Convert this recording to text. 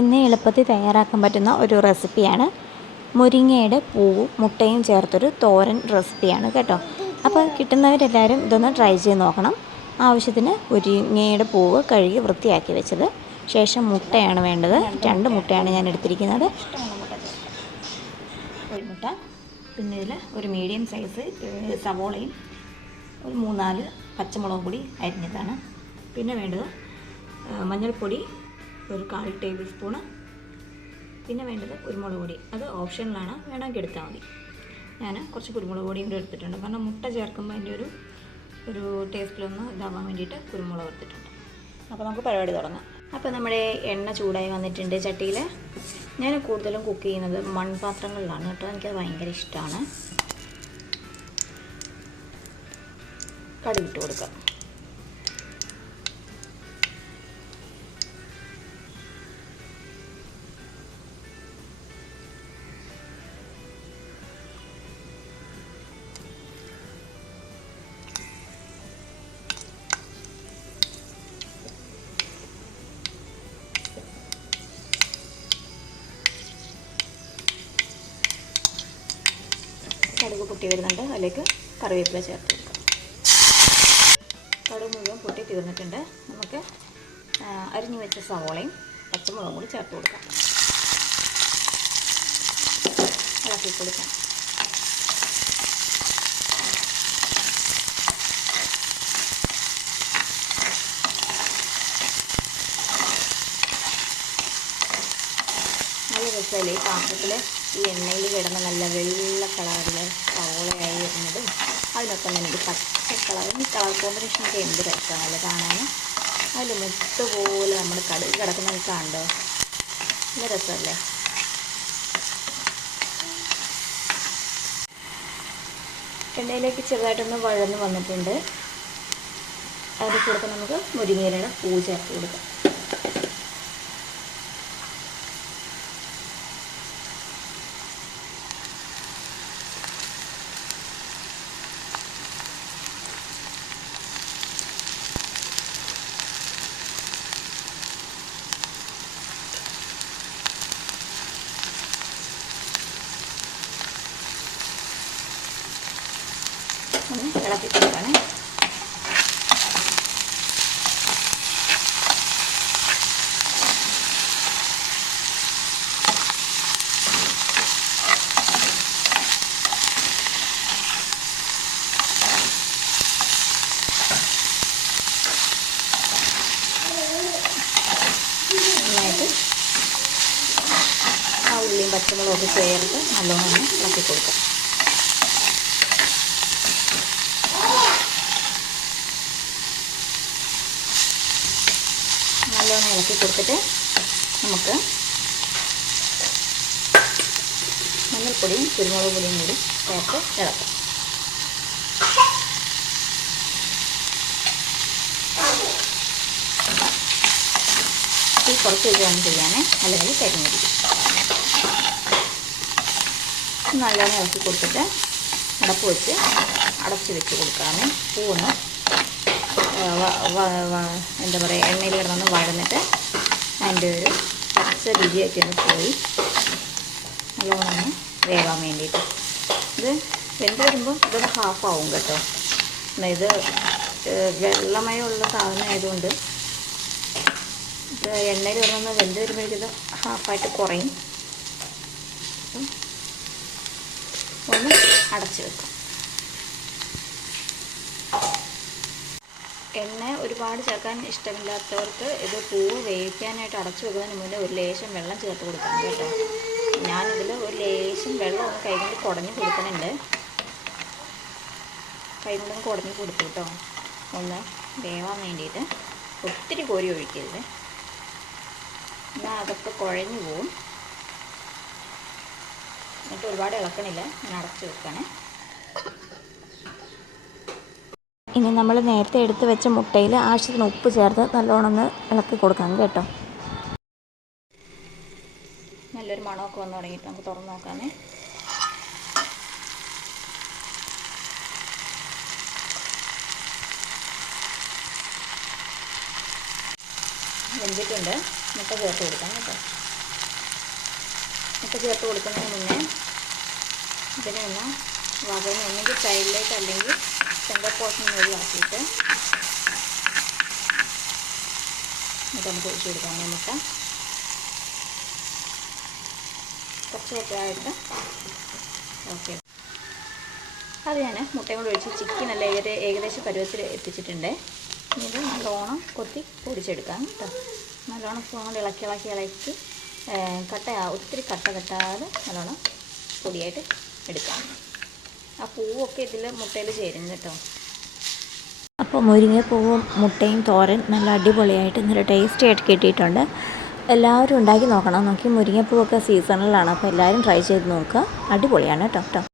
ഇന്ന് എളുപ്പത്തിൽ തയ്യാറാക്കാൻ പറ്റുന്ന ഒരു റെസിപ്പിയാണ്. മുരിങ്ങയുടെ പൂവും മുട്ടയും ചേർത്തൊരു തോരൻ റെസിപ്പിയാണ് കേട്ടോ. അപ്പോൾ കിട്ടുന്നവരെല്ലാവരും ഇതൊന്ന് ട്രൈ ചെയ്ത് നോക്കണം. ആവശ്യത്തിന് മുരിങ്ങയുടെ പൂവ് കഴുകി വൃത്തിയാക്കി വെച്ചത്. ശേഷം മുട്ടയാണ് വേണ്ടത്. രണ്ട് മുട്ടയാണ് ഞാൻ എടുത്തിരിക്കുന്നത്. ഒരു മുട്ട പിന്നെ ഇതിൽ ഒരു മീഡിയം സൈസ് സവോളയും ഒരു മൂന്നാൽ പച്ചമുളകും കൂടി അരിഞ്ഞതാണ്. പിന്നെ വേണ്ടത് മഞ്ഞൾപ്പൊടി ഒരു കാൽ ടേബിൾ സ്പൂണ് പിന്നെ വേണ്ടത് കുരുമുളക് പൊടി. അത് ഓപ്ഷനിലാണ്. വേണമെങ്കിൽ എടുത്താൽ മതി. ഞാൻ കുറച്ച് കുരുമുളക് പൊടിയും കൂടി എടുത്തിട്ടുണ്ട്. കാരണം മുട്ട ചേർക്കുമ്പോൾ അതിന്റെ ഒരു ഒരു ടേസ്റ്റിലൊന്ന് ഇതാവാൻ വേണ്ടിയിട്ട് കുരുമുളക് എടുത്തിട്ടുണ്ട്. അപ്പോൾ നമുക്ക് പരിപാടി തുടങ്ങാം. അപ്പോൾ നമ്മുടെ എണ്ണ ചൂടായി വന്നിട്ടുണ്ട് ചട്ടിയിൽ. ഞാൻ കൂടുതലും കുക്ക് ചെയ്യുന്നത് മൺപാത്രങ്ങളിലാണ് കേട്ടോ. എനിക്കത് ഭയങ്കര ഇഷ്ടമാണ്. കടുകിട്ട് കൊടുക്കാം. കടുക് പൊട്ടി വരുന്നുണ്ട്. അതിലേക്ക് കറിവേപ്പില ചേർത്ത് കൊടുക്കാം. കടുക് മുഴുവൻ പൊട്ടി തീർന്നിട്ടുണ്ട്. നമുക്ക് അരിഞ്ഞു വെച്ച സവോളയും പച്ചമുളകും കൂടി ചേർത്ത് കൊടുക്കാം. ഇളക്കി കൊടുക്കാം. നല്ല രസമല്ലേ പാത്രത്തിൽ ഈ എണ്ണയിൽ കിടന്ന് നല്ല വെള്ള കളറിൽ സവോളയായി വരുന്നതും അതിനൊപ്പം തന്നെ ഒരു പച്ച കളർ ഈ കളർ കോമ്പിനേഷനൊക്കെ എന്ത് രസമാണല്ലോ കാണാൻ അതിൽ മുട്ട് പോലെ നമ്മൾ കടുക് കിടക്കുന്നത് കണ്ടോ നല്ല രസമല്ലേ? എണ്ണയിലേക്ക് ചെറുതായിട്ടൊന്ന് വഴന്ന് വന്നിട്ടുണ്ട്. അതിൽ കൂടെ നമുക്ക് മുരിങ്ങയിലയുടെ പൂ ചേർത്ത് കൊടുക്കാം. ഒന്ന് ഇളക്കി കൊടുക്കണേ ഉള്ളിയും പച്ചമുളകും ഒക്കെ ചേർത്ത് നല്ലോണം ഇളക്കി കൊടുക്കാം നല്ലോണം ഇളക്കി കൊടുത്തിട്ട് നമുക്ക് മഞ്ഞൾപ്പൊടിയും കുരുമുളക് പൊടിയും കൂടി ചേർത്ത് ഇളക്കാം. ഈ കുറച്ച് വെച്ചാണ് ചെയ്യാനേ. അല്ലെങ്കിൽ കരിഞ്ഞിരിക്കും. നല്ലോണം ഇളക്കി കൊടുത്തിട്ട് അടപ്പ് വെച്ച് അടച്ച് വെച്ച് കൊടുക്കാമേ പൂവൊന്ന് എന്താ പറയുക എണ്ണയിൽ കിടന്നൊന്ന് വഴന്നിട്ട് അതിന്റെ ഒരു പച്ച രുചിയൊക്കെ ഒന്ന് പോയി. നല്ലോണം വേവാൻ വേണ്ടിയിട്ട്. ഇത് വെന്ത് വരുമ്പോൾ ഇതൊന്ന് ആവും കേട്ടോ. ഇത് വെള്ളമയമുള്ള സാധനം ആയതുകൊണ്ട് ഇത് എണ്ണയിൽ കിടന്നൊന്ന് വെന്ത് വരുമ്പോഴേക്കും ഇത് ഹാഫായിട്ട് കുറയും. ഒന്ന് അടച്ചു വെക്കാം. എണ്ണ ഒരുപാട് ചേർക്കാൻ ഇഷ്ടമില്ലാത്തവർക്ക് ഇത് പൂവ് വേവിക്കാനായിട്ട് അടച്ചു വെക്കുന്നതിന് മുന്നേ ഒരു ലേശം വെള്ളം ചേർത്ത് കൊടുക്കണം കേട്ടോ. ഞാനിതിൽ ഒരു ലേശം വെള്ളം ഒന്ന് കൈകൊണ്ട് കുടഞ്ഞ് കൊടുക്കുന്നുണ്ട്. കൈകൊണ്ടൊന്ന് കുടഞ്ഞ് കൊടുത്തു കേട്ടോ. ഒന്ന് വേവാൻ വേണ്ടിയിട്ട് ഒത്തിരി കോരി ഒഴിക്കരുത്. എന്നാൽ അതൊക്കെ കുഴഞ്ഞു പോവും. എന്നിട്ട് ഒരുപാട് ഇളക്കണില്ല. ഞാൻ അടച്ചു വെക്കണേ. ഇനി നമ്മൾ നേരത്തെ എടുത്ത് വെച്ച മുട്ടയിൽ ആവശ്യത്തിന് ഉപ്പ് ചേർത്ത് നല്ലോണം ഒന്ന് ഇളക്കി കൊടുക്കാം കേട്ടോ. നല്ലൊരു മണമൊക്കെ വന്ന് തുടങ്ങിയിട്ട് നമുക്ക് തുറന്ന് നോക്കാമേ. വെന്തിട്ടുണ്ട്. മുട്ട ചേർത്ത് കൊടുക്കാം കേട്ടോ. മുട്ട ചേർത്ത് കൊടുക്കുന്നതിന് മുന്നേ ഇതിനെ ഒന്ന് വകന്ന് ഒന്നെങ്കിൽ സൈഡിലേക്ക് അല്ലെങ്കിൽ സെന്റർ പോർഷൻ ഒഴിവാക്കിയിട്ട് എന്നിട്ട് നമുക്ക് ഒഴിച്ചു കൊടുക്കാം. മുട്ട കുറച്ച് ആയിട്ട് ഓക്കെ. അത് ഞാൻ മുട്ടയും കൂടെ ഒഴിച്ച് ചിക്കൻ നല്ല ഏകദേ ഏകദേശം പരുവത്തിൽ എത്തിച്ചിട്ടുണ്ട്. ഇത് നല്ലോണം കൊത്തി പൊടിച്ചെടുക്കാം കേട്ടോ. നല്ലോണം ഫോൺ ഇളക്കി ഇളക്കി ഇളക്കി കട്ട ഒത്തിരി കട്ട കെട്ടാതെ നല്ലോണം പൊടിയായിട്ട് എടുക്കാം. ആ പൂവൊക്കെ ഇതിൽ മുട്ടയിൽ ചേരും കേട്ടോ. അപ്പോൾ മുരിങ്ങപ്പൂവും മുട്ടയും തോരൻ നല്ല അടിപൊളിയായിട്ട് നല്ല ടേസ്റ്റി ആയിട്ട് കിട്ടിയിട്ടുണ്ട്. എല്ലാവരും ഉണ്ടാക്കി നോക്കണം. നോക്കി മുരിങ്ങപ്പൂവൊക്കെ സീസണലാണ് അപ്പോൾ എല്ലാവരും ട്രൈ ചെയ്ത് നോക്കുക. അടിപൊളിയാണ് കേട്ടോ കേട്ടോ.